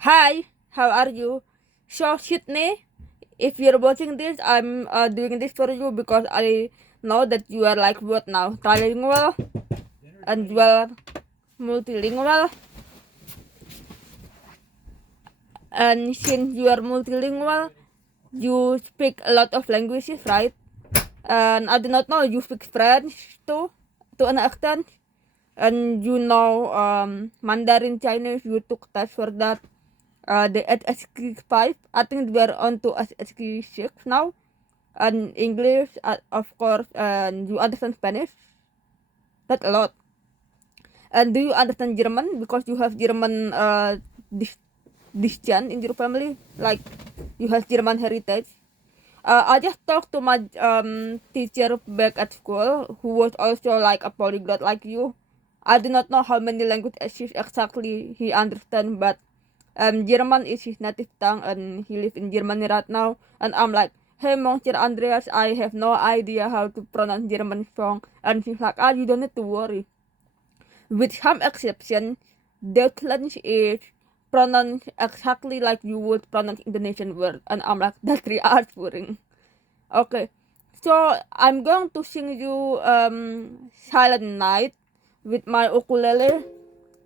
Hi, how are you? So, Sydney, if you're watching this, I'm doing this for you because I know that you are like what now? Trilingual and you are multilingual. And since you are multilingual, you speak a lot of languages, right? And I do not know, you speak French too, to an extent. And you know Mandarin Chinese, you took test for that. The SSQ5, I think we are on to SSQ6 now. And English, of course, and you understand Spanish. That's a lot. And do you understand German? Because you have German dischan in your family, like you have German heritage. I just talked to my teacher back at school, who was also like a polyglot like you. I do not know how many languages exactly he understands, but German is his native tongue, and he lives in Germany right now. And I'm like, hey, Monsieur Andreas, I have no idea how to pronounce German song. And he's like, you don't need to worry. With some exception, Deutschland is pronounced exactly like you would pronounce Indonesian word. And I'm like, that's reassuring. Okay, so I'm going to sing you Silent Night with my ukulele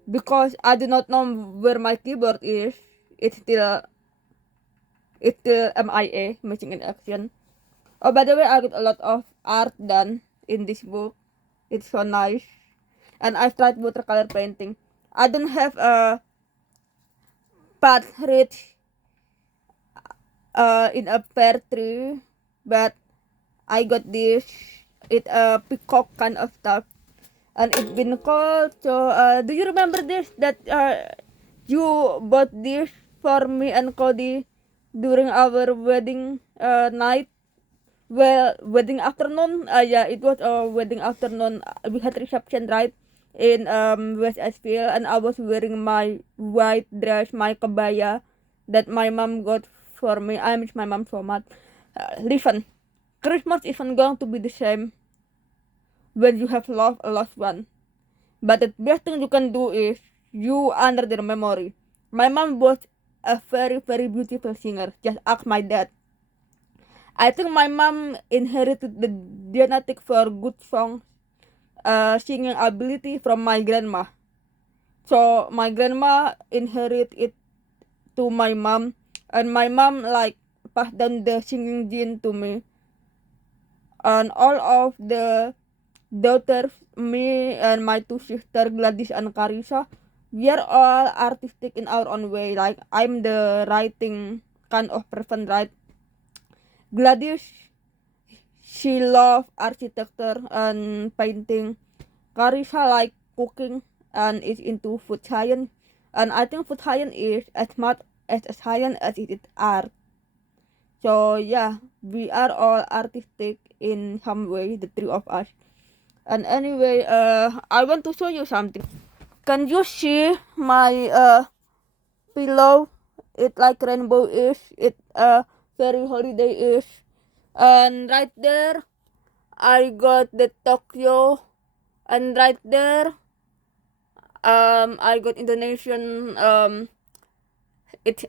because I do not know where my keyboard is. It's still MIA, missing in action. Oh, by the way, I got a lot of art done in this book. It's so nice. And I tried watercolor painting. I don't have a path rich in a pear tree, but I got this. It a peacock kind of stuff, and it's been cold. So, do you remember this? That you bought this for me and Cody during our wedding night. Well, wedding afternoon. Yeah, it was a wedding afternoon. We had reception right in West Ashfield, and I was wearing my white dress, my kebaya that my mom got for me. I miss my mom so much. Listen, Christmas isn't going to be the same when you have lost a lost one. But the best thing you can do is you honor their memory. My mom was a very, very beautiful singer. Just ask my dad. I think my mom inherited the genetic for good song singing ability from my grandma. So my grandma inherited it to my mom, and my mom like passed down the singing gene to me. And all of the daughters, me and my two sisters, Gladys and Carissa, we are all artistic in our own way. Like I'm the writing kind of person, right? Gladys, she love architecture and painting. Carissa like cooking and is into food science. And I think food science is as much as a science as it is art. So yeah, we are all artistic in some way, the three of us. And anyway, I want to show you something. Can you see my pillow? It like rainbow is. It very holiday is. And right there, I got the Tokyo. And right there, I got Indonesian it's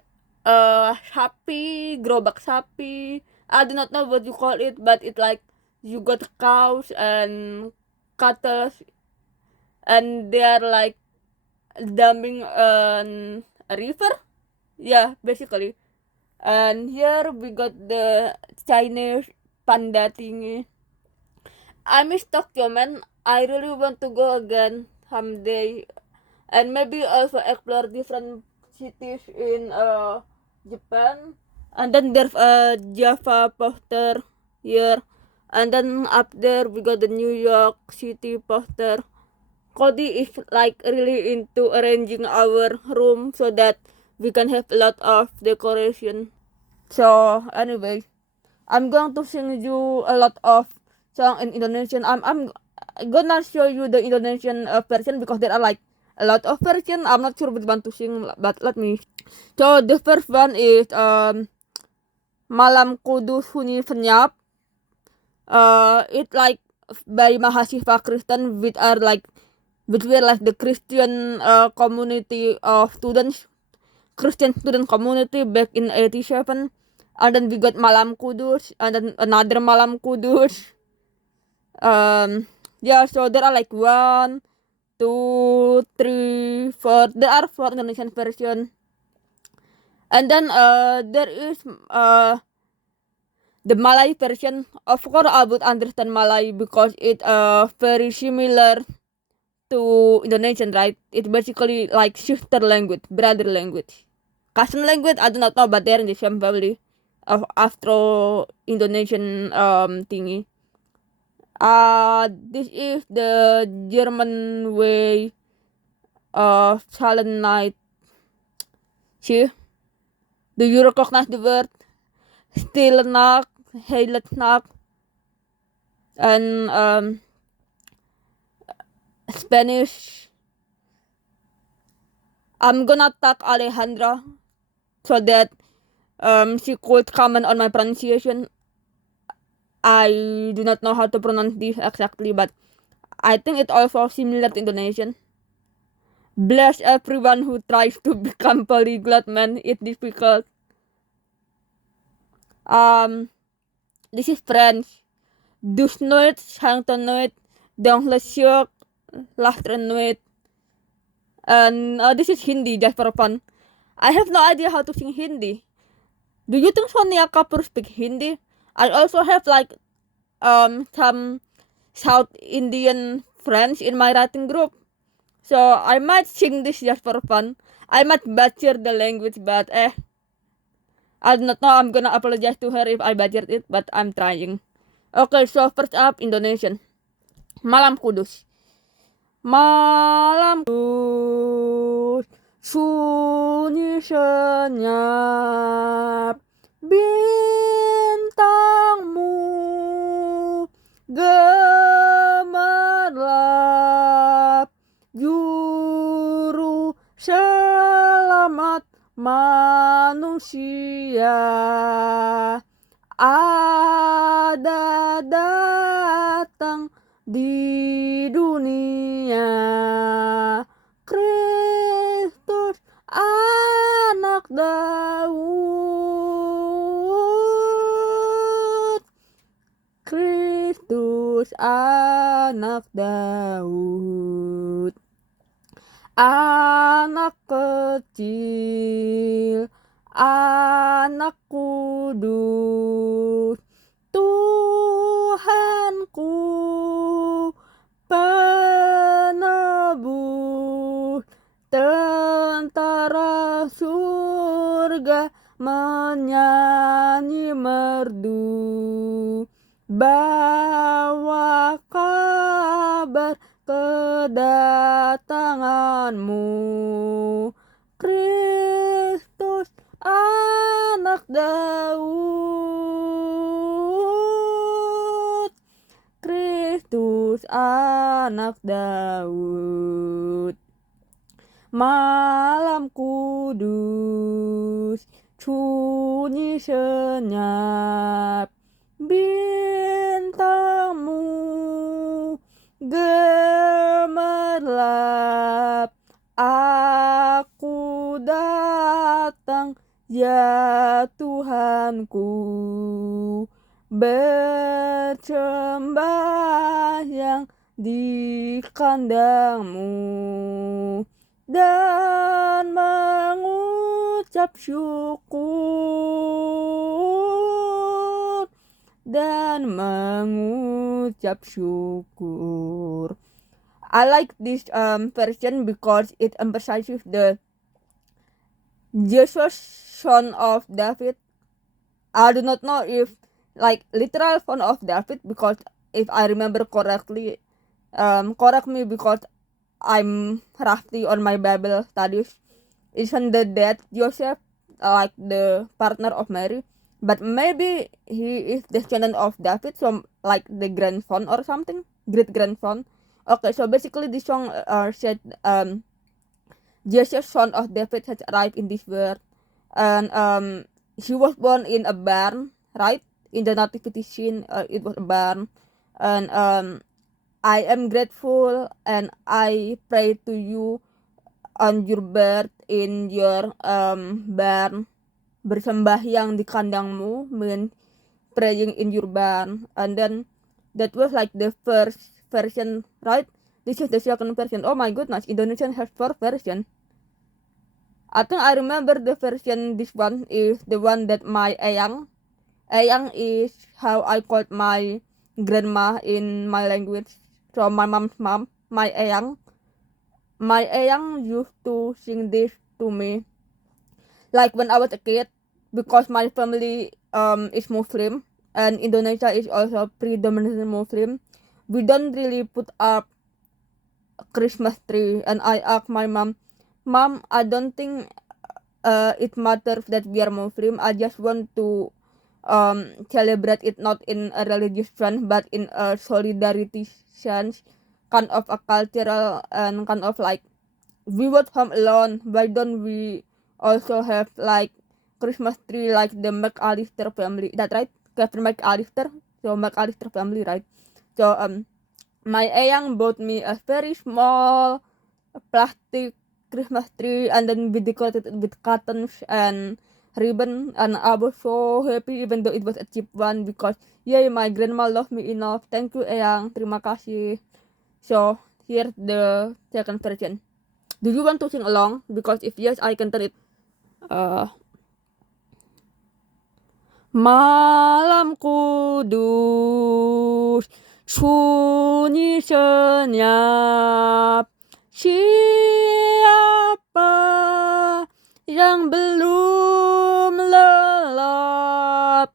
sapi, gerobak sapi. I do not know what you call it, but it like you got cows and cattle, and they are like dumping a river. Yeah, basically. And here we got the Chinese panda thingy. I miss Tokyo, man. I really want to go again someday, and maybe also explore different cities in Japan. And then there's a Java poster here, and then up there we got the New York City poster. Cody is like really into arranging our room so that we can have a lot of decoration. So anyway, I'm going to sing you a lot of song in Indonesian. I'm gonna show you the Indonesian version because there are like a lot of version. I'm not sure which one to sing, but let me. So the first one is Malam Kudus Sunyi Senyap. It like by mahasiswa Kristen which were like the Christian community of students. Christian student community back in 87. And then we got Malam Kudus, and then another Malam Kudus. Yeah, so there are like 1, 2, 3, 4. There are 4 Indonesian version. And then there is the Malay version. Of course, I would understand Malay because it very similar to Indonesian, right? It's basically like sister language, brother language, cousin language. I do not know, but they're in the same family of Afro-Indonesian thingy. This is the German way of Silent Night. See? Do you recognize the word? Still knock, Heilet knock, and Spanish. I'm gonna tag Alejandra so that she could comment on my pronunciation. I do not know how to pronounce this exactly, but I think it's also similar to Indonesian. Bless everyone who tries to become polyglot, man. It's difficult. This is French. Dus nooit, zang nooit, donc le shock, laughter nooit. And this is Hindi, just for fun. I have no idea how to sing Hindi. Do you think Sonia Kapoor speak Hindi? I also have like some South Indian friends in my writing group, so I might sing this just for fun. I might butcher the language, but I do not know. I'm gonna apologize to her if I butchered it, but I'm trying. Okay, so first up, Indonesian. Malam Kudus. Malam Kudus, sunyi senyap, bintangmu gemerlap, juru selamat manusia ada datang di dunia. Kristus anak Daud, Kristus anak Daud, anak kecil, anak kudus, Tuhanku penebus, tentara surga menyanyi merdu, bawa kabar kedatanganmu, Kristus anak Daud, Kristus anak Daud. Malam Kudus, sunyi senyap, bintangmu gemerlap, aku datang ya Tuhanku, bersembahyang di kandangmu dan mengucap syukur, dan mengucap syukur. I like this version because it emphasizes the Jesus, son of David. I do not know if like literal son of David, because if I remember correctly, correct me because I'm rusty on my Bible studies. Isn't the dead Joseph like the partner of Mary? But maybe he is descendant of David, so like the grandson or something, great grandson. Okay, so basically this song said Jesus, son of David, has arrived in this world, and he was born in a barn, right? In the nativity scene, it was a barn, and I am grateful and I pray to you on your bed in your barn, bersembahyang di kandangmu, mean praying in your barn. And then that was like the first version, right? This is the second version. Oh my goodness, Indonesian has 4 versions. I think I remember the version, this one is the one that my eyang is how I called my grandma in my language. So my mom's mom, my eyang used to sing this to me like when I was a kid, because my family is Muslim and Indonesia is also predominantly Muslim. We don't really put up a Christmas tree, and I asked my mom, I don't think it matters that we are Muslim. I just want to celebrate it not in a religious sense but in a solidarity sense, kind of a cultural and kind of like we was home alone. Why don't we also have like Christmas tree like the McAllister family? That right? Kevin McAllister. So McAllister family, right? So my eyang bought me a very small plastic Christmas tree and then we decorated it with curtains and ribbon, and I was so happy even though it was a cheap one because yay, my grandma loved me enough. Thank you eyang, terima kasih. So here's the second version. Do you want to sing along? Because if yes, I can turn it. Malam kudus, sunyi senyap. Siapa yang belum lelap?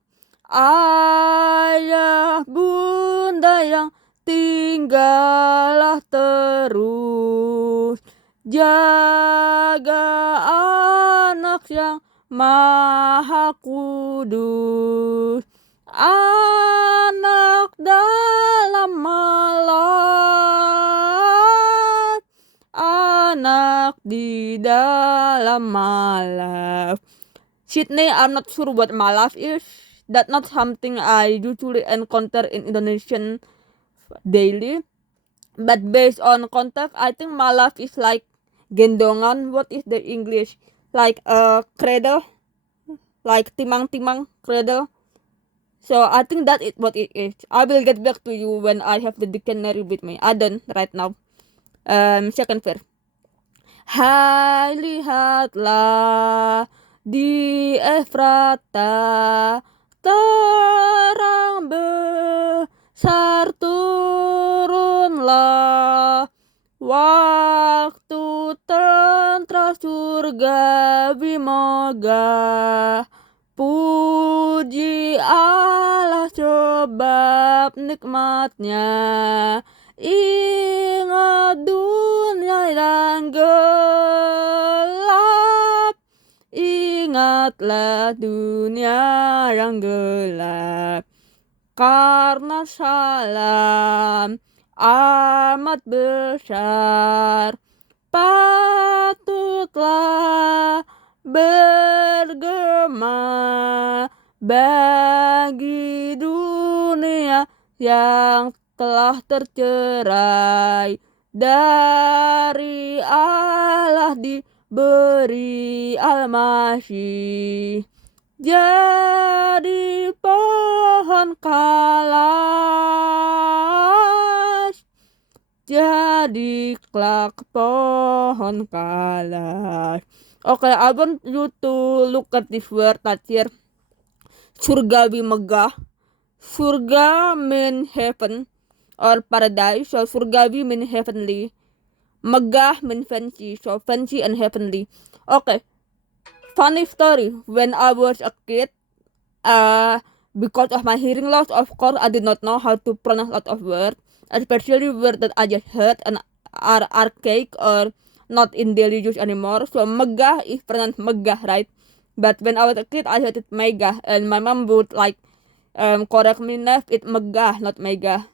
Ayah bunda yang tinggallah terus. Jaga anak yang Maha Kudus, anak dalam malam, anak di dalam malaf. Sydney, I'm not sure what malaf is. That's not something I usually encounter in Indonesian daily. But based on context, I think malaf is like gendongan. What is the English? Like a cradle, like timang-timang cradle. So I think that is what it is. I will get back to you when I have the dictionary with me. I don't right now. Second verse. Hai, lihatlah di Efrata terang besar turunlah. Waktu tentara surgawi megah, puji Allah sebab nikmatnya. Ingat dunia yang gelap, ingatlah dunia yang gelap. Karena salam amat besar, patutlah bergema bagi dunia yang telah tercerai dari Allah diberi Al-Masih. Jadi pohon kalas, jadi kelak pohon kalas. Okay, I want you to look at this word right here. Surgawi megah. Surga mean heaven or paradise. So surgawi mean heavenly. Megah mean fancy. So fancy and heavenly. Okay. Funny story. When I was a kid, because of my hearing loss, of course, I did not know how to pronounce a lot of words, especially words that I just heard and are archaic or not in daily use anymore. So megah is pronounced megah, right? But when I was a kid, I heard it megah, and my mom would like correct me, Nev, it megah, not mega.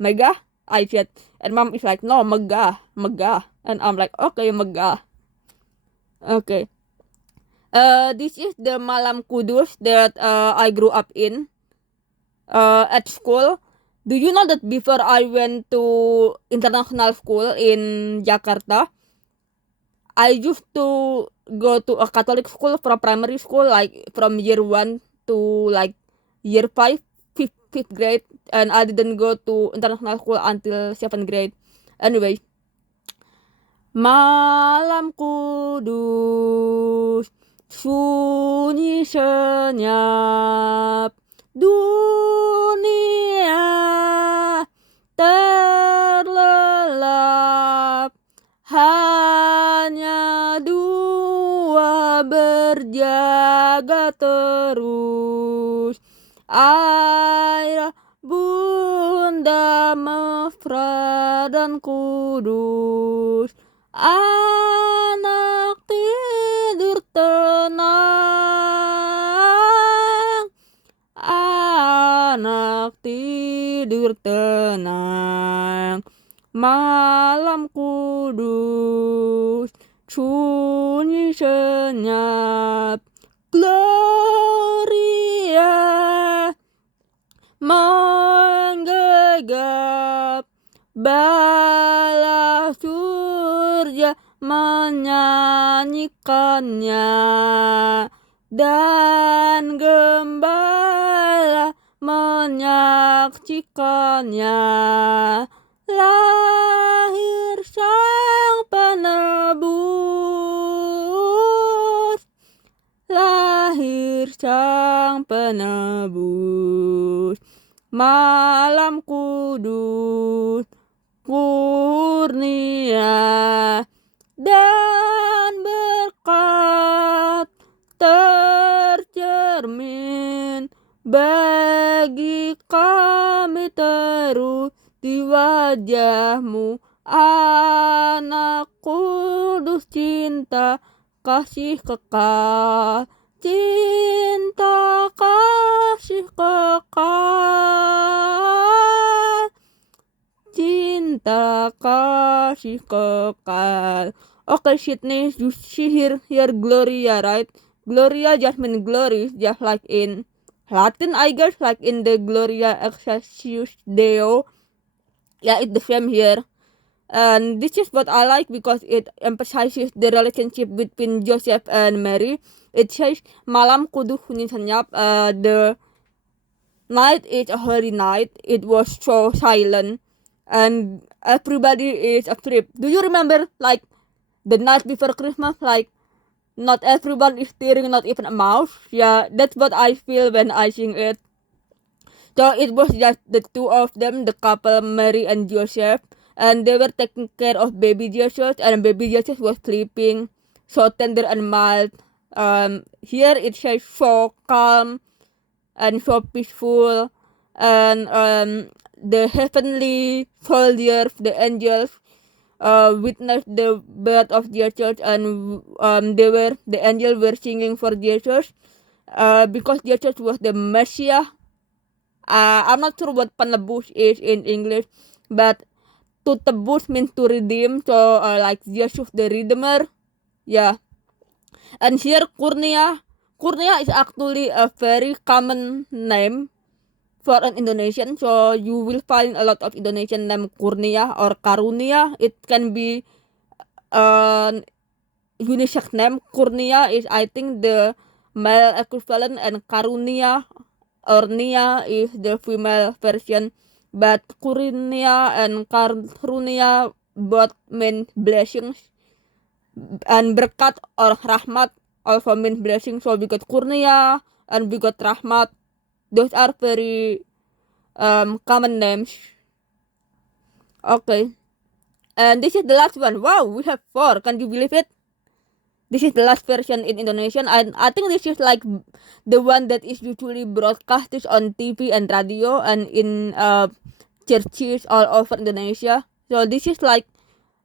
Megah? I said, and mom is like, no, megah, and I'm like, okay, megah. Okay. This is the Malam Kudus that I grew up in at school. Do you know that before I went to international school in Jakarta, I used to go to a Catholic school from primary school, like from year 1 to like year 5, fifth grade, and I didn't go to international school until 7th grade. Anyway, malam kudus, sunyi senyap, dunia terlelap, hanya dua berjaga terus, Ayah, Bunda, Mafra, dan Kudus. Anak tidur tenang, anak tidur tenang, malam kudus, sunyi senyap, Gloria menggegap, bala surga menyanyikannya, dan gembala menyaksikannya. Lahir sang penebus, lahir sang penebus, malam kudus, kurnia, dan berkat tercermin bagi kami terus di wajahmu, anak kudus, cinta kasih kekal, cinta kasih kekal, cinta kasih kekal. Okay, Sydney, you see here Gloria, right? Gloria just means glory, just like in Latin, I guess, like in the Gloria Excelsius Deo. Yeah, it's the same here. And this is what I like because it emphasizes the relationship between Joseph and Mary. It says malam kudus sunyi senyap. The night is a holy night. It was so silent and everybody is asleep. Do you remember like the night before Christmas? Like not everyone is stirring, not even a mouse. Yeah, that's what I feel when I sing it. So it was just the two of them, the couple Mary and Joseph, and they were taking care of baby Jesus, and baby Jesus was sleeping, so tender and mild. Here it says so calm and so peaceful, and the heavenly soldiers, the angels, witnessed the birth of Jesus, and the angels were singing for Jesus, because Jesus was the Messiah. I'm not sure what penebus is in English, but to tebus means to redeem, so like Jesus the Redeemer, yeah. And here Kurnia is actually a very common name for an Indonesian, so you will find a lot of Indonesian name Kurnia or Karunia. It can be an unisex name. Kurnia is, I think, the male equivalent, and Karunia or Nia is the female version. But Kurnia and Karunia both mean blessings, and berkat or rahmat also means blessing. So we got Kurnia and we got rahmat. Those are very common names. Okay, and this is the last one. Wow, we have 4. Can you believe it? This is the last version in Indonesian, and I think this is like the one that is usually broadcasted on TV and radio and in churches all over Indonesia. So this is like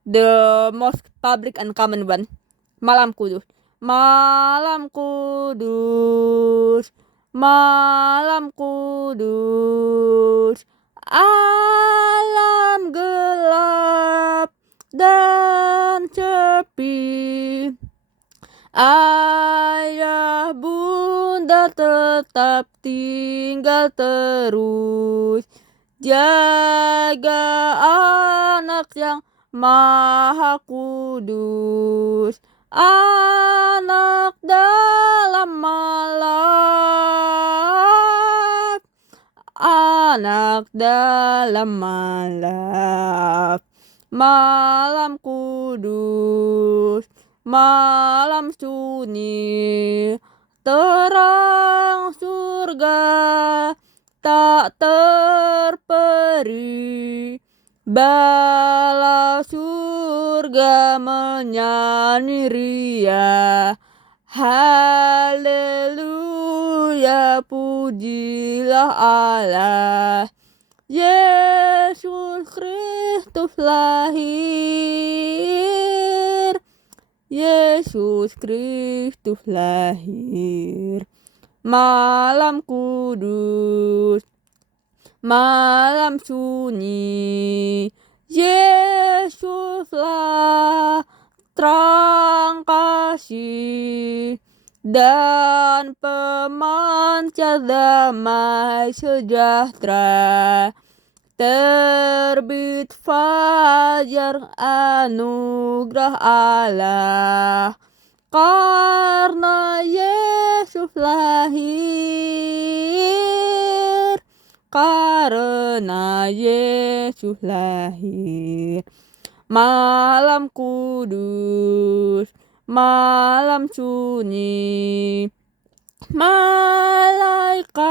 the most public and common one. Malam Kudus, malam kudus, malam kudus, alam gelap dan sepi, Ayah Bunda tetap tinggal terus, jaga anak yang Maha Kudus, Anak dalam malam, Anak dalam malam, malam kudus, malam sunyi, terang surga tak terperi, bala surga menyanyi ria. Haleluya, pujilah Allah. Yesus Kristus lahir, Yesus Kristus lahir. Malam kudus, malam sunyi, Yesuslah terang kasih dan pemancar damai sejahtera. Terbit fajar anugerah Allah, karena Yesus lahir, karena Yesus lahir. Malam kudus, malam sunyi, malaikat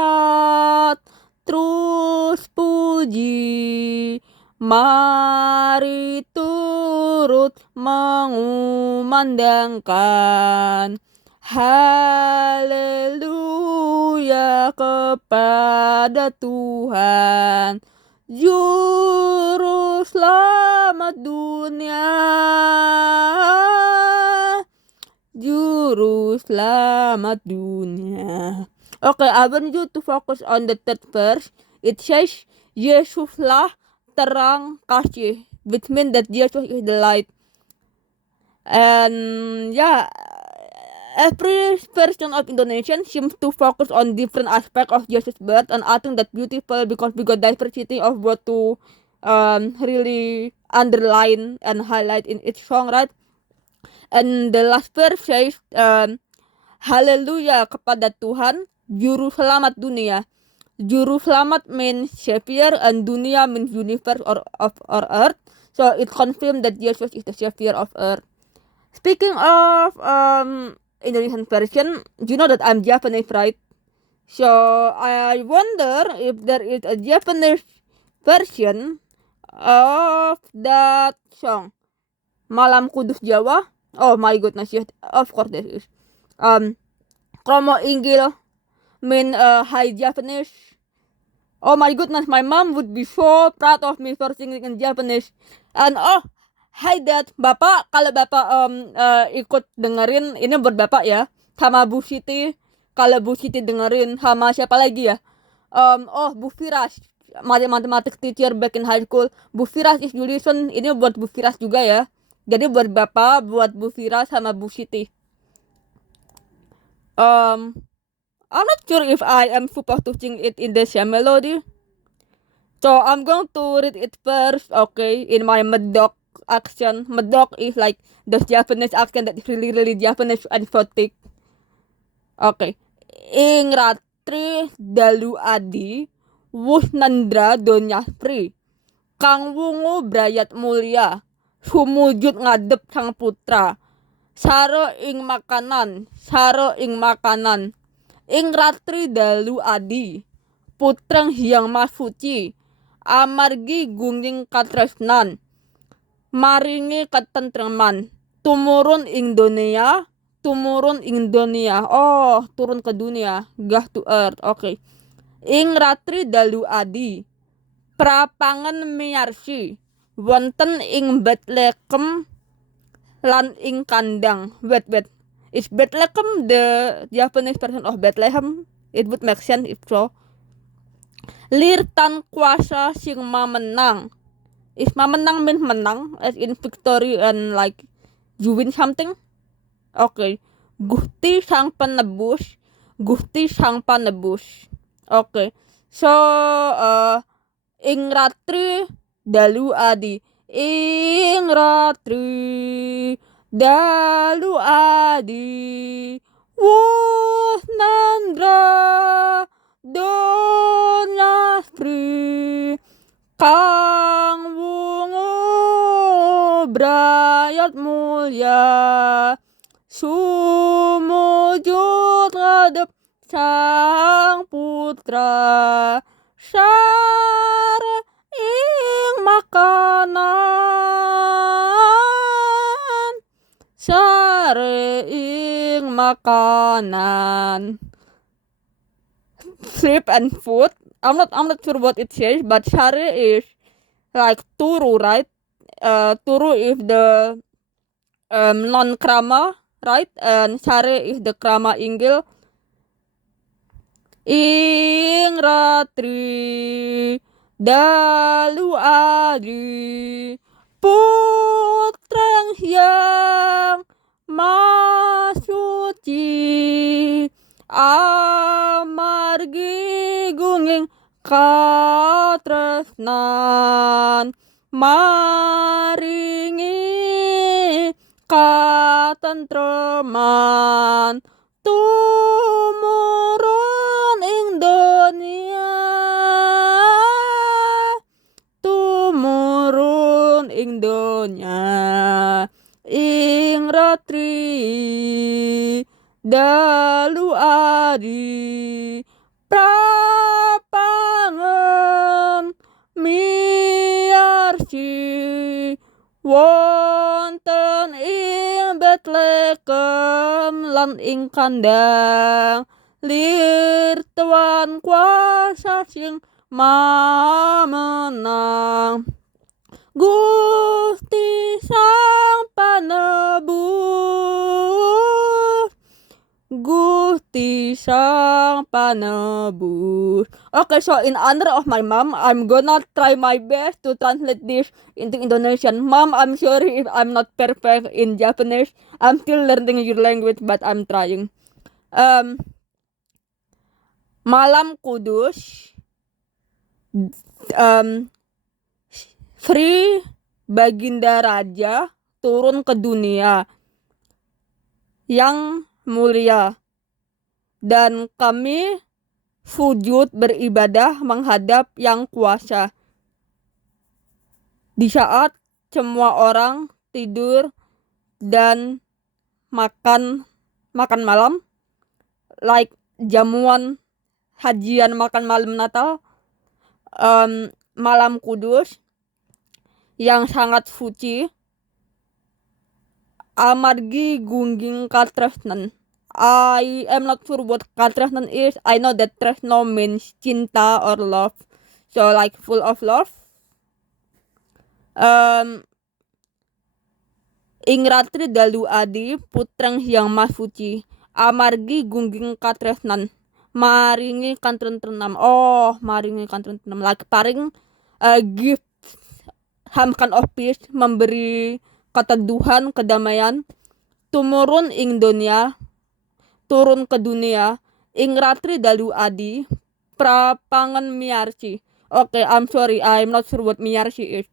terus puji, mari turut mengumandangkan haleluya kepada Tuhan, Juru Selamat dunia, Juru Selamat dunia. Okay, I want you to focus on the third verse. It says, Yesuslah terang kasih, which means that Jesus is the light. And yeah, every version of Indonesian seems to focus on different aspects of Jesus' birth, and I think that's beautiful because we got diversity of what to really underline and highlight in each song, right? And the last verse says, haleluya kepada Tuhan, Juru Selamat dunia. Juru Selamat means Savior and dunia means universe or earth. So it confirms that Jesus is the Savior of earth. Speaking of Indonesian version, you know that I'm Japanese, right? So I wonder if there is a Japanese version of that song, Malam Kudus Jawa. Oh my goodness, yes, of course there is. Kromo Inggil mean High Japanese. Oh my goodness, my mom would be so proud of me for singing in Japanese. And oh, hi Dad, Bapak, kalau Bapak ikut dengerin, ini buat Bapak ya, sama Bu Siti, kalau Bu Siti dengerin, sama siapa lagi ya? Oh, Bu Firas, matematik teacher back in high school. Bu Firas is you listen, ini buat Bu Firas juga ya. Jadi buat Bapak, buat Bu Firas, sama Bu Siti. I'm not sure if I am supposed to sing it in the same melody. So I'm going to read it first, okay, in my Medok accent. Medok is like the Japanese accent that is really Japanese and exotic. Okay. Ing ratri dalu adi wus nandra donyapri kang wungu brayat mulia sumujud ngadep sang putra saro ing makanan ing ratri dalu adi putrang hyang masuci amargi gunging katresnan maringi ketentreman tumurun ing dunia oh turun ke dunia gah to earth. Okay. Ing ratri dalu adi prapangan miyarsi wonten ing Bethlehem lan ing kandang. Wait, is Bethlehem the Japanese version of Bethlehem? It would make sense if so. Lir tan kuasa sing mamenang. Is mamenang means menang as in victory and like you win something? Okay. Gusti sang penebus. Okay. So ing ratri dalu adi. ing ratri dalu adi wus nandra donasri kang wungu brayat mulia sumujud ngadep sang putra sare ing makanan sare ing makanan sleep and food. I'm not sure what it says, but sare is like turu, right? Turu is the non krama, right? And sare is the krama inggil. Ing ratri dalu adi putra yang hyang masuci amargi gunging katresnan maringi katentreman tumurun ing dunia tumurun ing dunia ing ratri dalu adi prapangan miarsi wonten ing Betlehem lan ing kandang lir tuan kuasa sing mamenang Gusti sang panebus Gusti sang panebus. Okay, so in honor of my mom, I'm gonna try my best to translate this into Indonesian. Mom, I'm sorry if I'm not perfect in Japanese. I'm still learning your language, but I'm trying. Malam Kudus, Sri Baginda Raja turun ke dunia yang mulia dan kami sujud beribadah menghadap yang kuasa di saat semua orang tidur dan makan malam like jamuan hajian makan malam Natal. Malam Kudus yang sangat suci amargi gungging katresnan. I am not sure what katresnan is. I know that tresno means cinta or love, so like full of love. Ing ratri dalu adi putrang hyang mas suci amargi gungging katresnan maringi kantrentenam. Maringi kantrentenam like paring gift some kind of peace, memberi keteduhan, kedamaian tumurun ing dunia turun ke dunia ing ratri dalu adi prapangan miarsi. Okay, I'm sorry, I'm not sure what miarsi is.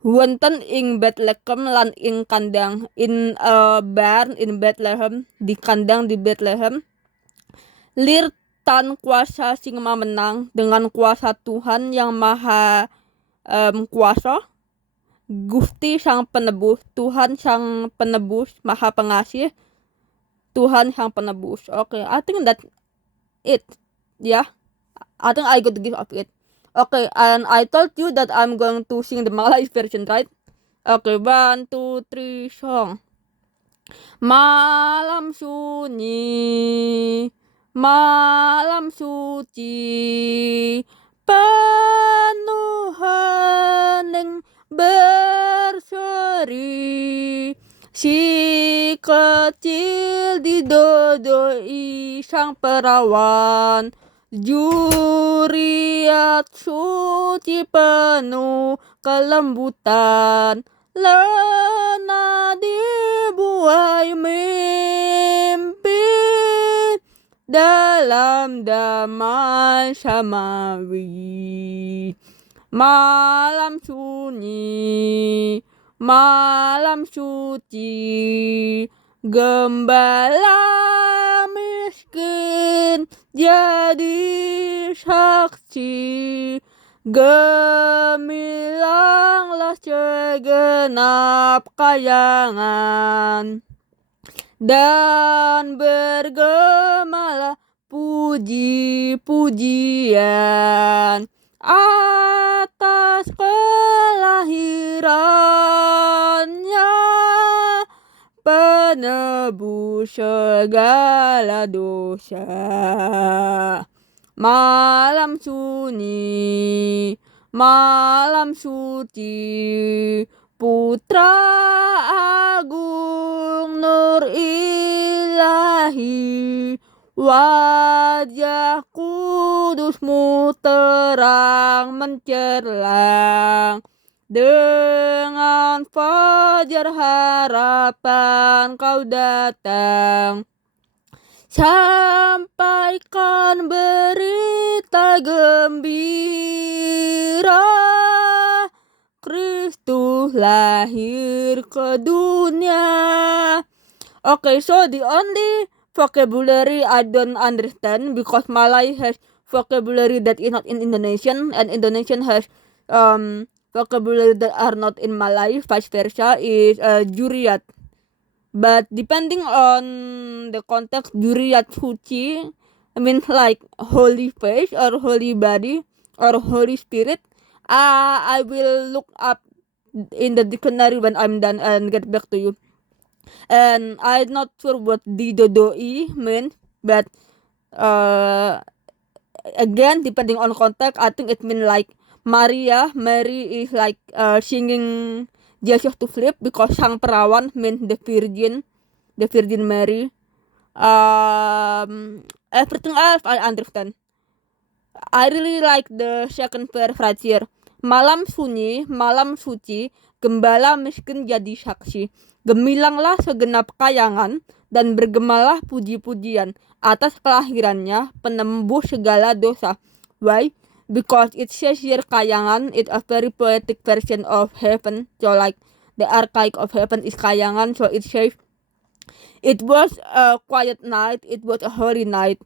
Wonten ing Bethlehem lan ing kandang in a barn in Bethlehem, di kandang di Bethlehem lir tan kuasa sing menang dengan kuasa Tuhan yang maha kuasa Gusti sang penebus, Tuhan sang penebus, maha pengasih, Tuhan sang penebus. Okay, I think that it. Yeah, I think I got to give up it. Okay, and I told you that I'm going to sing the Malay version, right? Okay, 1, 2, 3, song. Malam sunyi, malam suci, penuh hening berseri, si kecil didodoi sang perawan, juriat suci penuh kelembutan, lena dibuai mimpi dalam damai samawi. Malam sunyi, malam suci, gembala miskin jadi saksi. Gemilanglah segenap kayangan, dan bergemalah puji-pujian atas kelahirannya, penebus segala dosa. Malam sunyi, malam suci, Putra Agung Nur Ilahi, wajah kudusmu terang mencerlang, dengan fajar harapan kau datang. Sampaikan berita gembira, Kristus lahir ke dunia. Okay, so the only vocabulary I don't understand, because Malay has vocabulary that is not in Indonesian, and Indonesian has vocabulary that are not in Malay, vice versa, is juriat. But depending on the context, juriat suci, I mean like holy face or holy body or holy spirit, I will look up in the dictionary when I'm done and get back to you. And I'm not sure what didodoi means, but again, depending on context, I think it means like Mary is like singing Jesus to sleep, because sang perawan means the Virgin Mary. Everything else I understand. I really like the second verse right here. Malam sunyi, malam suci, gembala miskin jadi saksi. Gemilanglah segenap kayangan, dan bergemalah puji-pujian atas kelahirannya, penembus segala dosa. Why? Because it says here kayangan, it's a very poetic version of heaven. So like the archive of heaven is kayangan, so it says it was a quiet night, it was a holy night.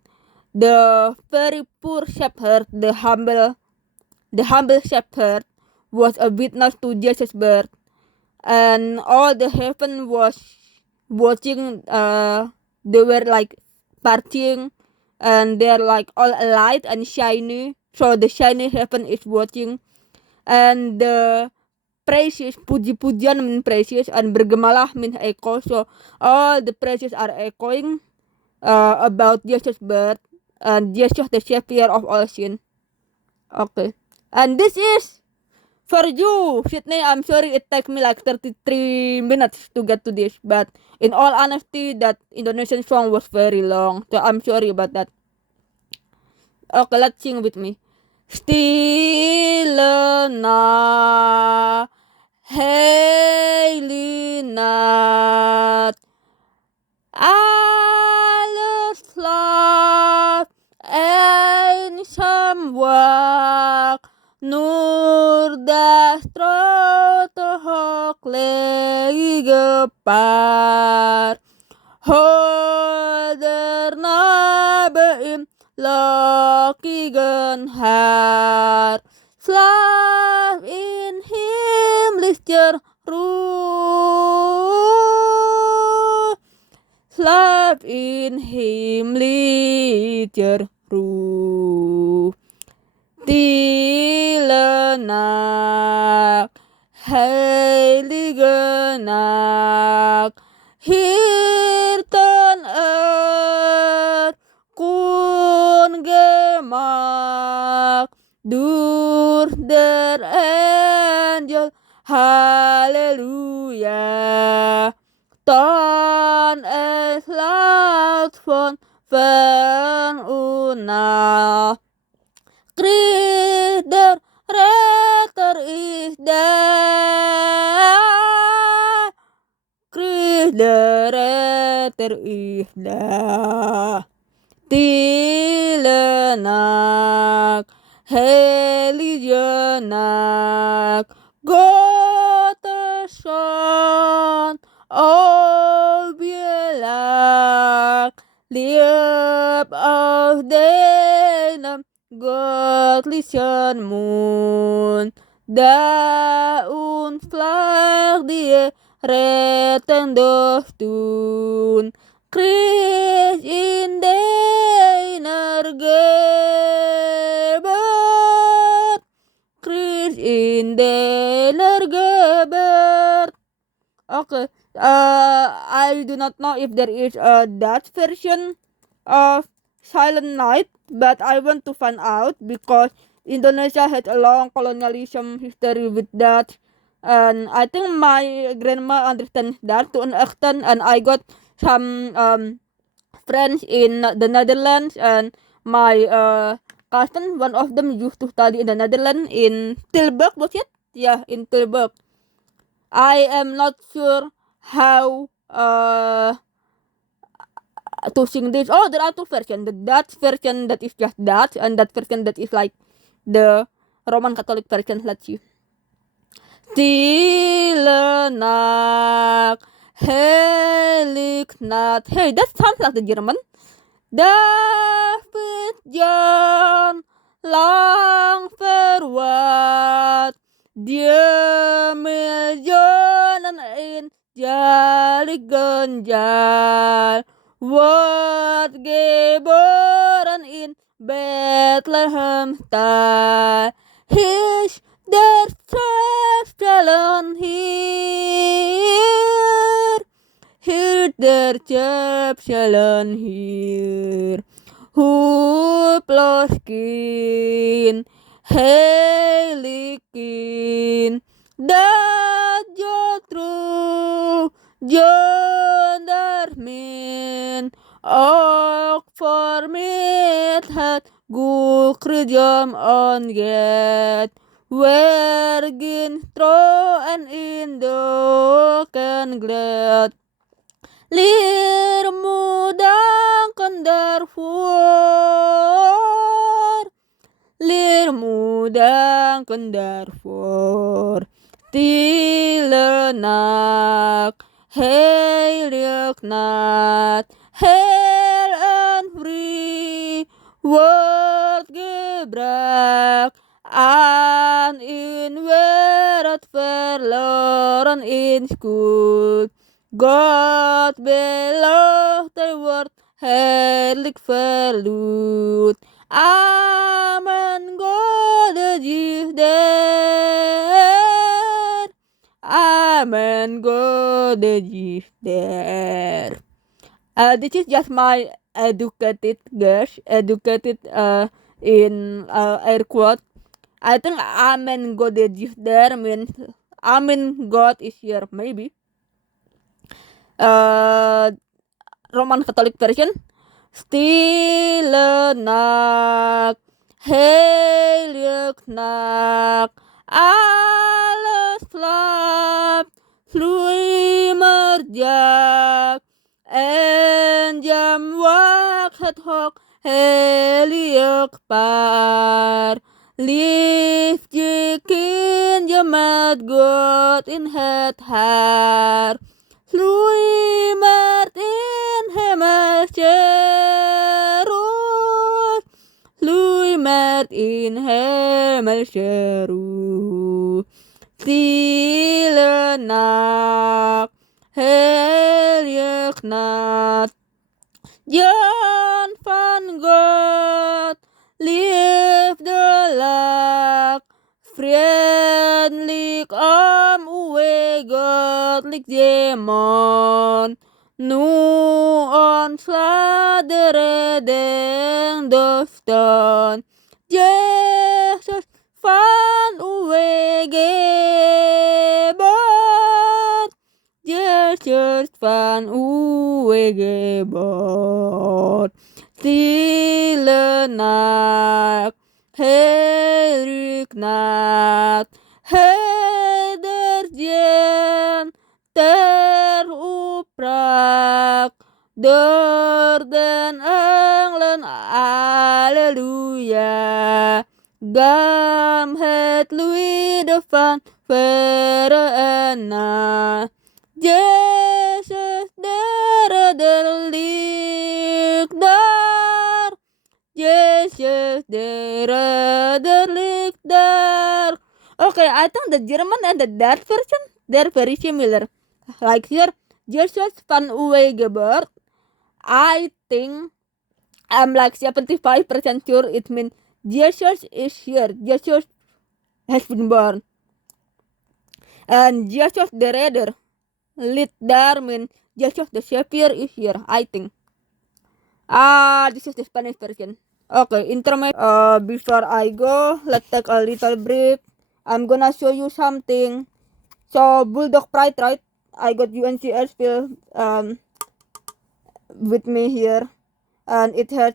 The very poor shepherd, the humble shepherd, was a witness to Jesus' birth, and all the heaven was watching. They were like partying, and they're like all light and shiny. So the shiny heaven is watching, and the praises, puji-pujian mean praises, and bergemalah means echo. So all the praises are echoing about Jesus' birth and Jesus the Savior of all sin. Okay, and this is for you, Sydney. I'm sorry it takes me like 33 minutes to get to this, but in all honesty, that Indonesian song was very long, so I'm sorry about that. Okay, let's sing with me. Stille Nacht, heilige Nacht, alles slaapt, eenzaam wacht, nur das grote hooglelige Paar, holder nabe im lockigen Haar, slaap in himmlischer Ruhe, slaap in himmlischer Ruhe. Stille Nacht, heilige Nacht, Hirten kun gemacht durch der Angel, Halleluja. Dann es laut von fern und nah, Christ der Retter ist da, Christ der Retter ist da. Stille Nacht, Heligenak Gottesson Objelak Lieb auf deinem göttlichen Mund da uns flach die retten durftun Christ in deiner Geburt Christ in deiner Geburt. Okay, I do not know if there is a Dutch version of Silent Night, but I want to find out because Indonesia had a long colonialism history with Dutch, and I think my grandma understands that to an extent, and I got some friends in the Netherlands, and my cousin, one of them used to study in the Netherlands in Tilburg, was it? Yeah, in Tilburg. I am not sure how to sing this. Oh, there are two versions. The Dutch version that is just Dutch, and that version that is like the Roman Catholic version. Let's see. Stille Nacht, Heilig Nacht. Hey, that sounds like the German. David John lang verwaard. Die Millionen in Jaligenjal wordt geboren in Bethlehem Tal. Is der Schöpfstellen hier. Hier der Schöpfstellen hier. Huplos kind, heilig kind, dat je trouw, zonder min, ook voor met het goed kerjam onget, wergin trouw en in doken glad. Leer danken daarvoor. Leer danken daarvoor. Stille nacht, heilig nacht, heil en vrij wordt gebracht aan in wereld verloren in schuld. God belooft, hij wordt heerlijk verloot. Amen, God is there. Amen, God is there. This is just my educated guess, educated in air quote. I think Amen, God is there means Amen, God is here, maybe. Roman Catholic version. Stille Nacht, heilig Nacht, alles slaapt, sluimerjaag, en jam wacht het hok, heilig paar. Lief je kindje met God in het haar. Sluimert in hemelse rust. Sluimert in hemelse rust. Stille nacht, heilig nacht. Jan van God, liefde lag. Vriendelijk om uw goddelijk demon. Nu ontslaat de redding dofton. Jezus van uw gebod. Jezus van uw gebod. Stille nacht, heilig nacht, hederjen ter opbraak, door den engelen, alleluia, Gam het Louis de Van Verena. Jezus der ligt daar. Jezus der ligt daar. Okay, I think the German and the Dutch version, they're very similar. Like here, Jesus van Uwegebert. I think I'm like 75% sure it means Jesus is here. Jesus has been born. And Jesus the Redder, lit there means Jesus the Savior is here, I think. This is the Spanish version. Okay, intermediate. Before I go, let's take a little break. I'm gonna show you something. So, Bulldog Pride, right? I got UNCS still with me here. And it has,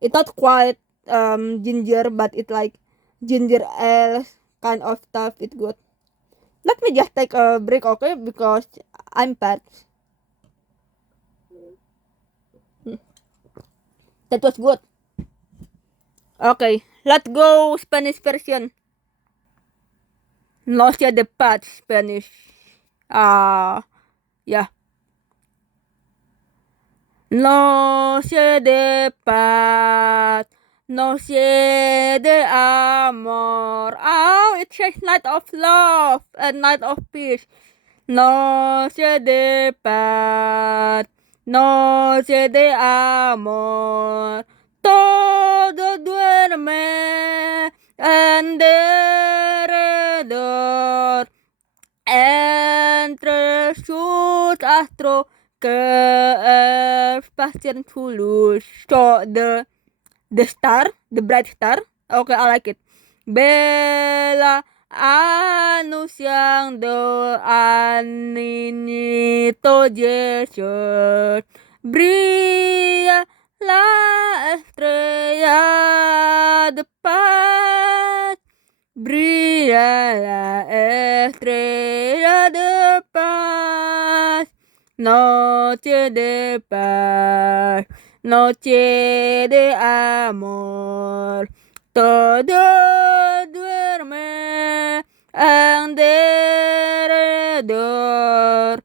it's not quite ginger, but it's like ginger ale kind of stuff. It's good. Let me just take a break, okay? Because I'm fat. That was good. Okay, let's go Spanish version. No sé de paz Spanish. Yeah. No sé de paz. No sé de amor. Oh, it says night of love and night of peace. No sé de paz. No sé de amor. Todo duerme en derredor. Entre sus astros que espacian su luz. So the star, the bright star. Okay, I like it. Bella anunciando al niñito Jesús. Brilla la estrella de paz. Brilla la estrella de paz. Noche de paz. Noche de amor. Todo duerme en derredor.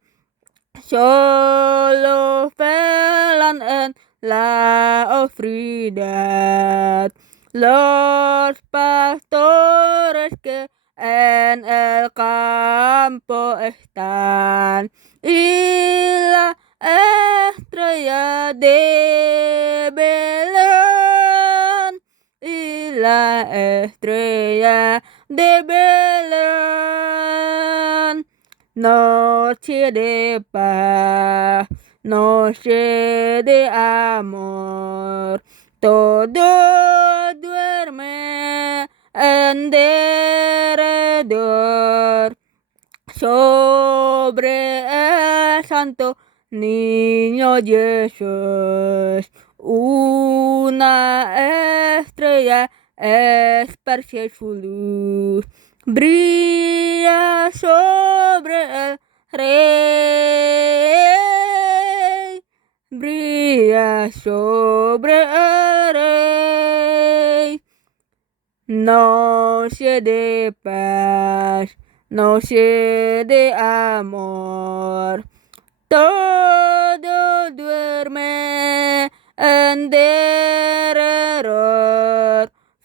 Solo velan en la oscuridad. Los pastores que en el campo están. Y la estrella de Belén. Y la estrella de Belén. Noche de paz, noche de amor. Todo duerme en derredor. Sobre el santo niño Jesús, una estrella esparce su luz. Brilla sobre el rey. Brilla sobre el rey. Noche de paz. Noche de amor. Todo duerme en derredor.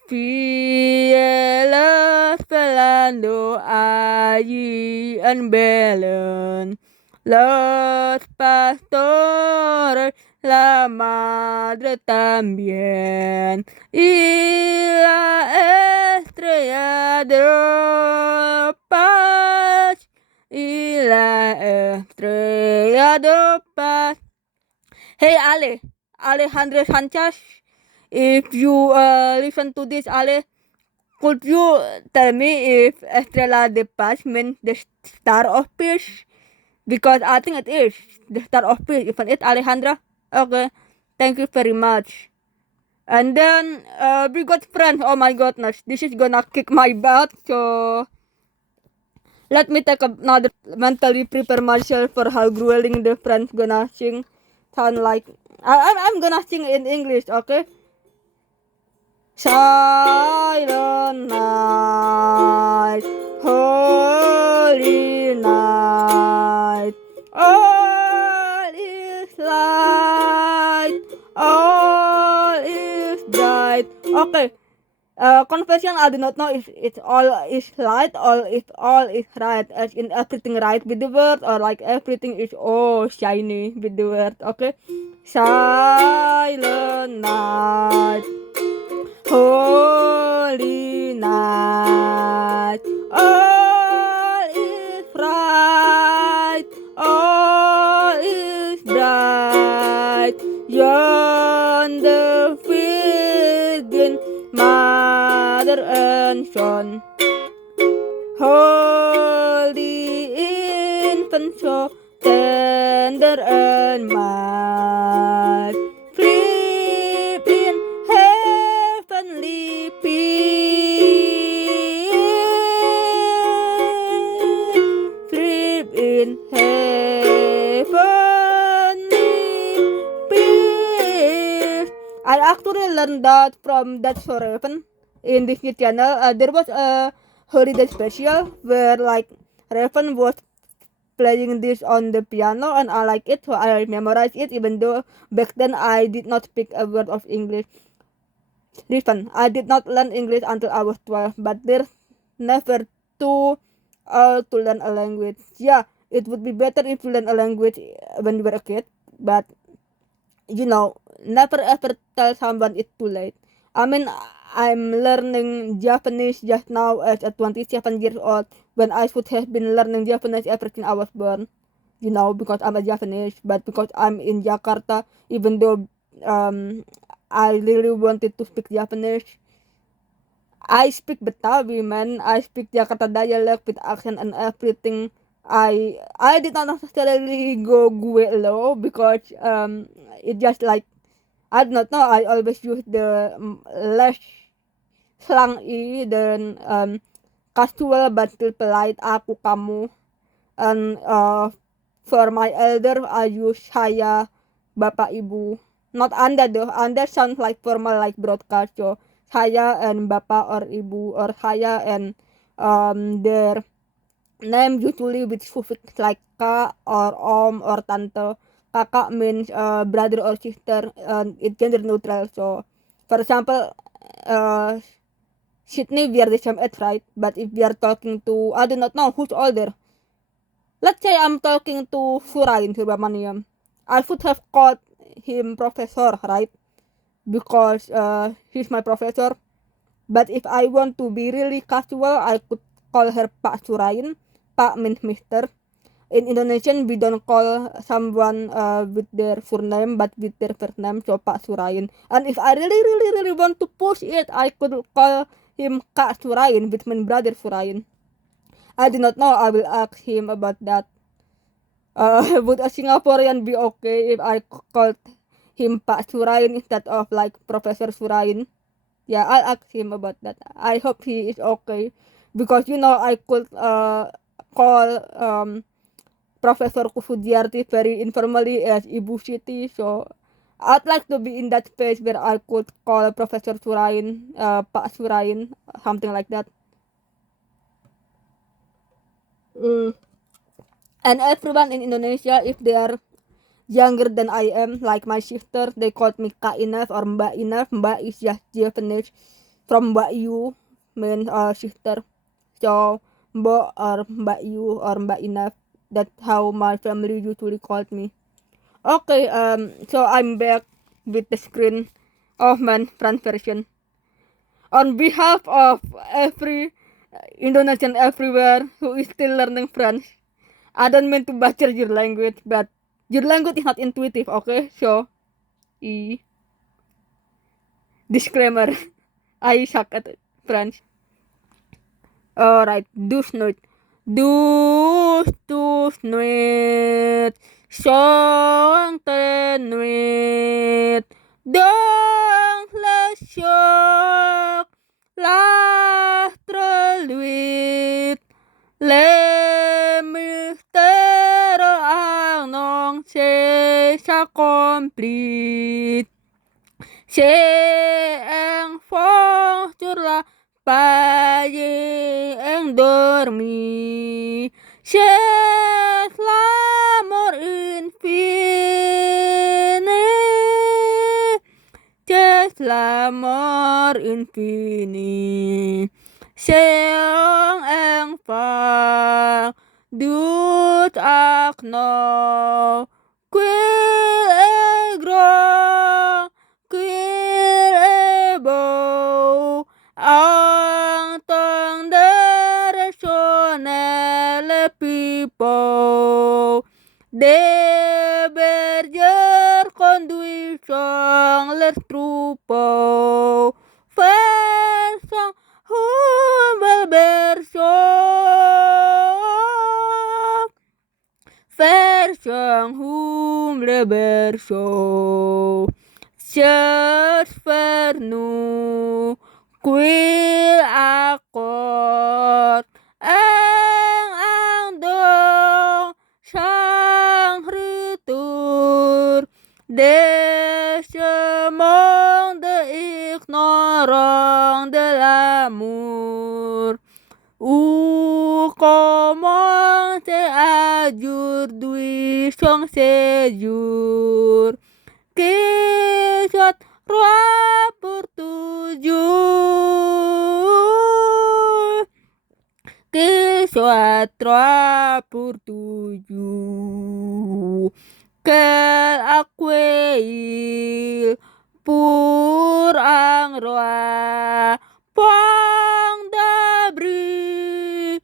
Fieles velando allí en Belén. Los pastores, la madre también. Y la estrella de paz. Y la estrella de paz. Hey Ale, Alejandro Sanchez, if you listen to this, Ale, could you tell me if Estrella de Paz means the star of peace? Because I think it is the star of peace, isn't it, Alejandra? Okay, thank you very much. And then we got friends. Oh my goodness, this is gonna kick my butt. So let me take another mentally prepare myself for how grueling the friends gonna sing. Sound like I'm gonna sing in English, okay? Silent night, holy night, all is light, all is bright. Okay, confession, I do not know if it's all is light or if all is right, as in everything right with the word, or like everything is oh shiny with the word. Okay, silent night, holy night, all is bright, all is bright, yonder virgin mother and son, holy infant so tender and mild, sleep in heavenly peace, sleep in heavenly peace. I actually learned that from that show Raven in Disney Channel. There was a holiday special where like Raven was playing this on the piano and I like it, so I memorized it even though back then I did not speak a word of English. Listen, I did not learn English until I was 12, but there's never too old to learn a language. Yeah, it would be better if you learn a language when you were a kid, but you know, never ever tell someone it's too late. I mean, I'm learning Japanese just now as a 27 years old when I should have been learning Japanese ever since I was born. You know, because I'm a Japanese, but because I'm in Jakarta, even though I really wanted to speak Japanese, I speak Betawi, man. I speak Jakarta dialect with accent and everything. I did not necessarily go gue low because it just like I do not know. I always use the less slang i dan casual but still polite aku kamu, and for my elder I use saya, bapak ibu. Not anda though. Anda sounds like formal like broadcast, so saya and bapak or ibu, or saya and their name usually with suffix like kak or om or tante. Kakak means brother or sister, and it's gender neutral. So for example, Sydney, we are the same age, right? But if we are talking to, I do not know who's older. Let's say I'm talking to Surain Surbamaniam. I should have called him professor, right? Because he's my professor. But if I want to be really casual, I could call her Pak Surain. Pak means Mister. In Indonesian, we don't call someone with their surname, but with their first name, so Pak Surain. And if I really want to push it, I could call him Kak Surain, which means brother Surain. I do not know. I will ask him about that. Would a Singaporean be okay if I called him Pak Surain instead of like Professor Surain? Yeah, I'll ask him about that. I hope he is okay, because you know I could call Professor Kusudiarti very informally as Ibu Siti, so I'd like to be in that space where I could call Professor Surain, Pak Surain, something like that. And everyone in Indonesia, if they are younger than I am, like my sister, they called me Kak Inaf or Mbak Inaf. Mbak is just Japanese from Mbak Yu, means sister. So Mbak or Mbak Yu or Mbak Inaf, that's how my family usually called me. Okay, so I'm back with the screen of man French version. On behalf of every Indonesian everywhere who is still learning French, I don't mean to butcher your language, but your language is not intuitive, okay? So, disclaimer, I suck at French. Alright, douche note. Douche note. Chante nuit. Dans le choc, l'astre luit. Les mystères annoncés s'accomplissent. C'est un fort sur la paille endormi. C'est l'amour infini. C'est l'amour infini. C'est un enfant doute akno. Quil est grand, quil est beau, entendre sonner le pipeau. Des bergers conduisant leurs troupeaux, vers son humble berceau. Vers son humble berceau. Cherche vers nous, quil accord, un don, sans retour, de ce monde ignorant de l'amour. Où commence aujourd'hui son séjour, qui soit roi pour toujours, qui soit roi pour toujours. Quel accueil pour un roi, point d'abri,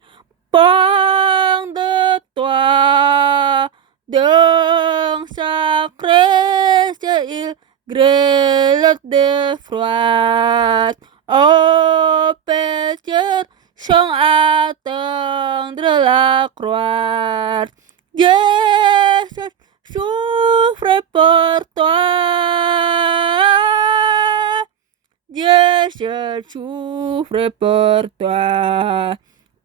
point de toi, dans sa crèche il grêle de froid. Ô pécheur, sans attendre la croix, Jésus souffre pour toi. Jésus souffre pour toi.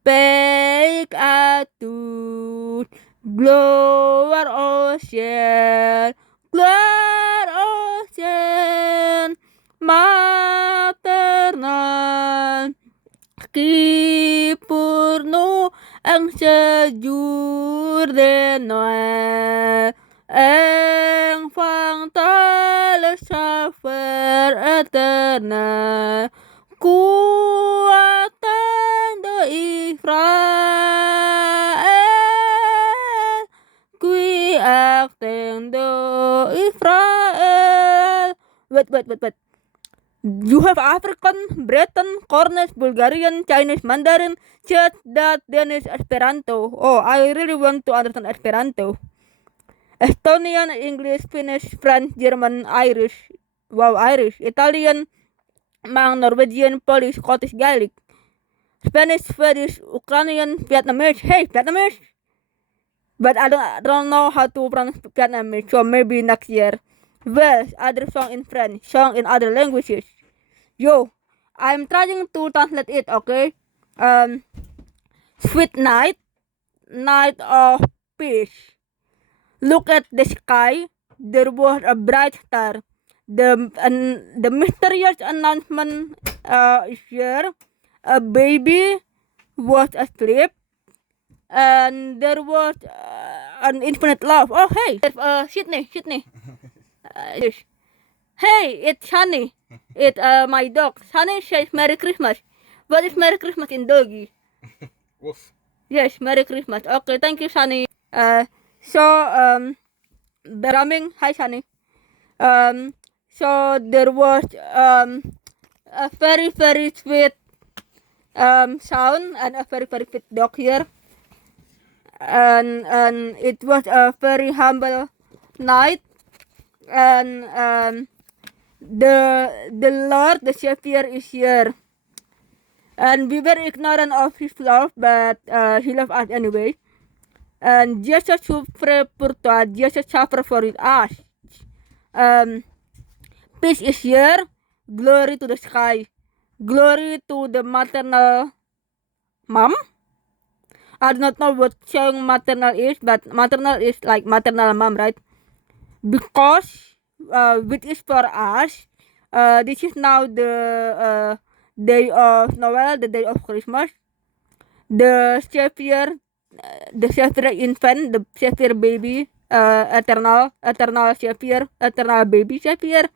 Paix à tous, gloire au ciel, gloire au ciel maternel, qui pour nous un séjour de Noël, enfanta le sauveur éternel, kuatan de Israël, qui acting de Israël. Wait. You have African, Breton, Cornish, Bulgarian, Chinese, Mandarin, Czech, Dutch, Danish, Esperanto. Oh, I really want to understand Esperanto. Estonian, English, Finnish, French, German, Irish. Wow, Irish. Italian, Mang, Norwegian, Polish, Scottish, Gaelic. Spanish, Swedish, Ukrainian, Vietnamese. Hey, Vietnamese! But I don't know how to pronounce Vietnamese, so maybe next year. Well, other song in French, song in other languages. Yo, I'm trying to translate it, okay? Sweet night, night of peace. Look at the sky, there was a bright star. The mysterious announcement is here. A baby was asleep, and there was an infinite love. Oh, hey, Sydney. Yes. Hey, it's Sunny. It's my dog. Sunny says Merry Christmas. What is Merry Christmas in doggy? Woof. Yes, Merry Christmas. Okay, thank you, Sunny. Becoming, hi, Sunny. So there was a very, very sweet sound and a very, very sweet dog here. And it was a very humble night. And the Lord, the Savior is here. And we were ignorant of his love, but he loved us anyway. And Jesus suffered pour toi, Jesus suffered for us. Peace is here, glory to the sky, glory to the maternal mom. I do not know what saying maternal is, but maternal is like maternal mom, right? Because which is for us, this is now the day of Noel, the day of Christmas, the Savior infant, the Savior baby, eternal Savior, eternal baby Savior,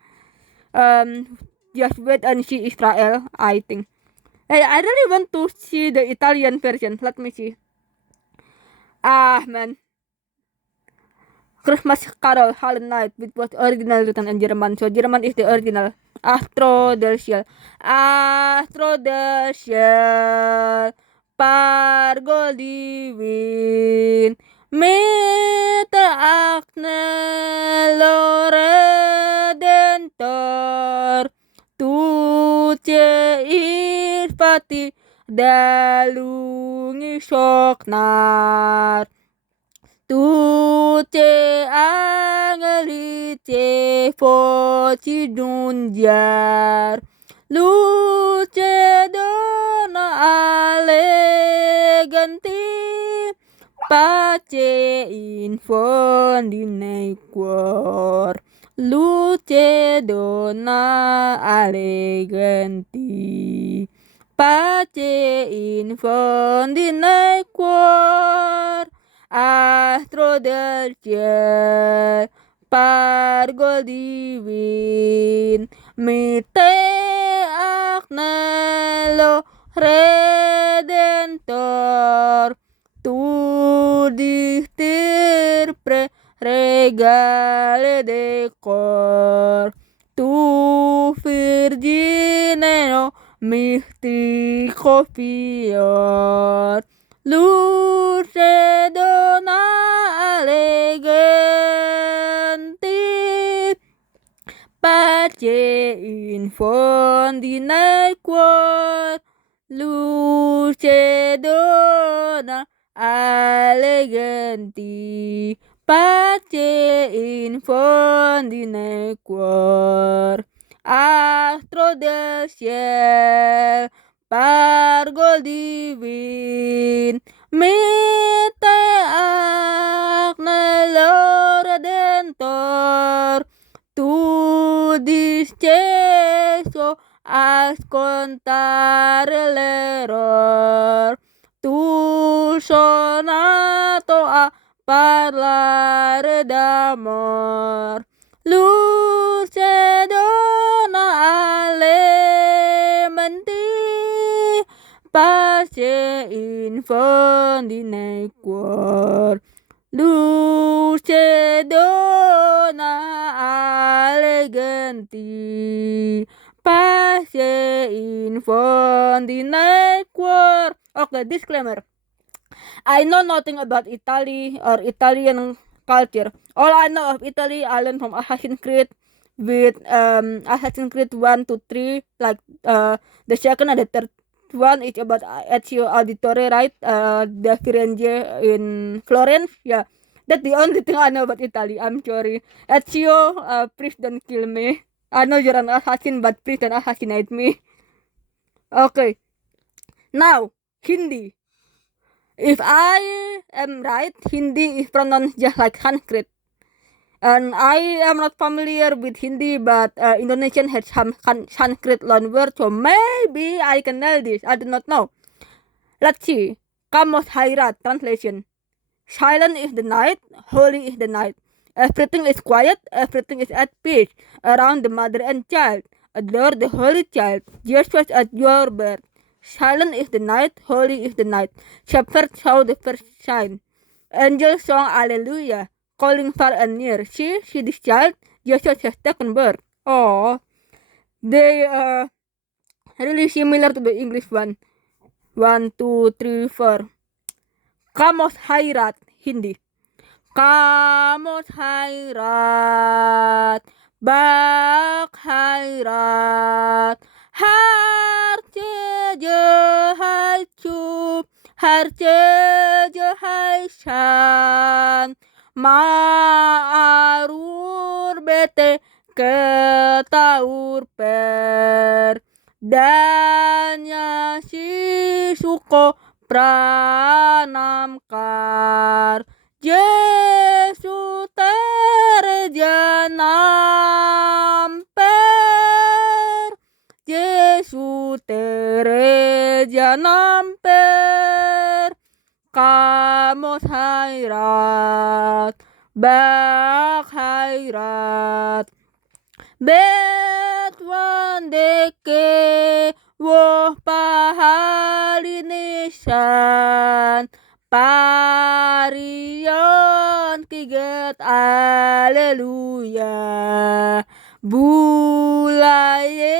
just wait and see Israel, I think. Hey, I really want to see the Italian version. Let me see. Man. Christmas Carol, Holy Night, which was originally written in German. So German is the original. Astro del Ciel. Astro del Ciel. Pargo divin. Mita Agnello Redentor. Tuce irpati dalungi soknar. Tuce angelice foci dunjar. Luce dona ale ganti. Pace infon di nequor. Luce dona ale ganti. Pace infon di nequor. Astro del ciel, pargol divin, mite agnello redentor, tu dictir regale decor, tu virgine no mystico fior. Luce dona elegante, pace infondine quor. Luce dona elegante, pace infondine quor. Astro del ciel, pargol divin, mite agnello redentor, tu disceso ascoltare l'error, tu sonato a parlare d'amor, luce dona alle menti, pace infondine quor, luce dona alle genti, pace infondine quor. Okay, disclaimer. I know nothing about Italy or Italian culture. All I know of Italy, I learned from Assassin's Creed with Assassin's Creed 1 to 3, like the second and the third one is about Ezio Auditore, right? The Firenze in Florence. Yeah, that's the only thing I know about Italy. I'm sorry, Ezio. Please don't kill me. I know you're an assassin, but please don't assassinate me. Okay, now Hindi. If I am right, Hindi is pronounced just like Sanskrit. And I am not familiar with Hindi, but Indonesian has some Sanskrit loanword, so maybe I can nail this. I do not know. Let's see. Kamos Hairat translation. Silent is the night, holy is the night. Everything is quiet, everything is at peace around the mother and child. Adore the holy child, Jesus at your birth. Silent is the night, holy is the night. Shepherds saw the first sign. Angels song Alleluia, calling far and near. See this child, Jesus has taken birth. Oh, they are really similar to the English one. 1, 2, 3, 4. Kamos Hairat, Hindi. Kamos Hairat, Bak Hairat, Harce Jehai Cup, Harce Jehai Shan, Ma'arur Bete Ketaur Per, Danya Sisuko Pranamkar, Yesu terjanam per, Yesu Teresa namper Kamos Hayrat Bak Hayrat Betwan deke Woh pahalinisan Parion kiget aleluya Bulaye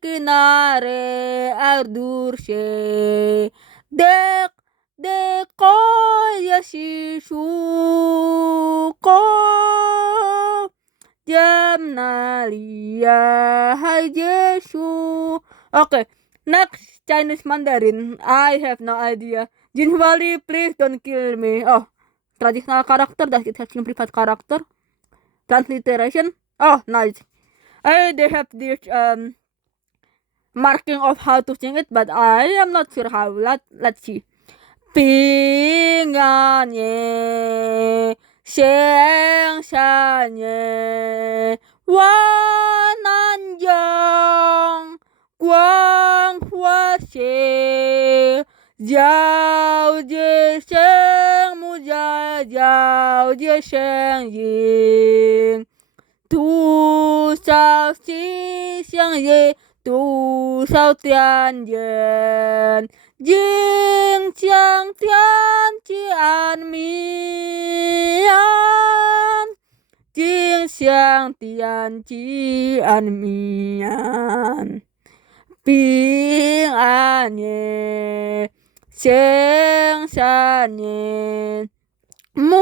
kinare ardurshe Deko yasisuko Jamnalia hai Jesu. Okay, next Chinese Mandarin. I have no idea. Jinwali, please don't kill me. Oh, traditional character. Does it have simplified character? Transliteration. Oh, nice. They have this marking of how to sing it, but I am not sure how. Let's see. Pinganye, 乡下年，万南江，光华线，皎洁圣母家，皎洁声音，多少心相印，多少点烟。金江天际安民安，金香天际安民安，平安年，乡下年，牧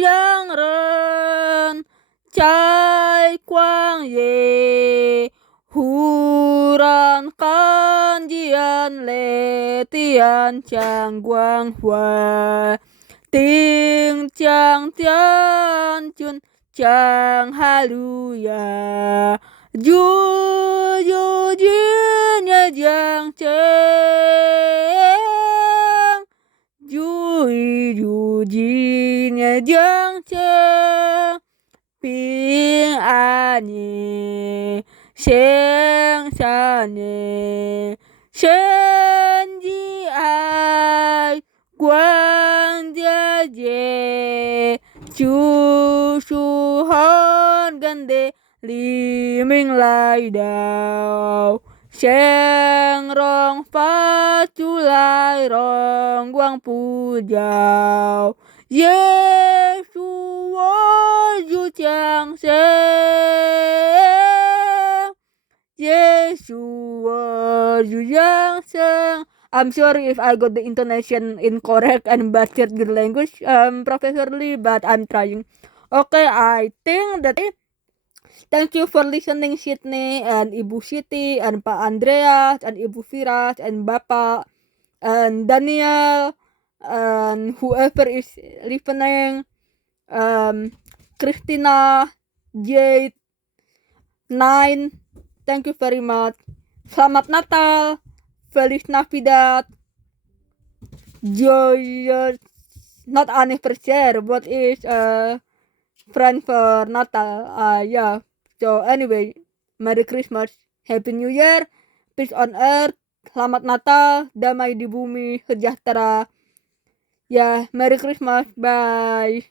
羊人在旷野。忽然看见雷电将光辉，定将天君将哈路亚，如今也将成，如今也将成，平安年。乡下年，神的爱，光家节，救赎汉干的黎明来到，向荣发出来荣光普照，耶稣我主降生。I'm sorry if I got the intonation incorrect and butchered the language, Professor Lee, but I'm trying. Okay, I think that thank you for listening, Sydney and Ibu Siti and Pak Andreas and Ibu Firas and Bapak and Daniel and whoever is listening, Christina, Jade, 9. Thank you very much. Selamat Natal, Feliz Navidad, Joyous, not anniversary, but is friend for Natal. Yeah. So anyway, Merry Christmas, Happy New Year, peace on earth, Selamat Natal, damai di bumi, sejahtera. Ya, Merry Christmas, bye.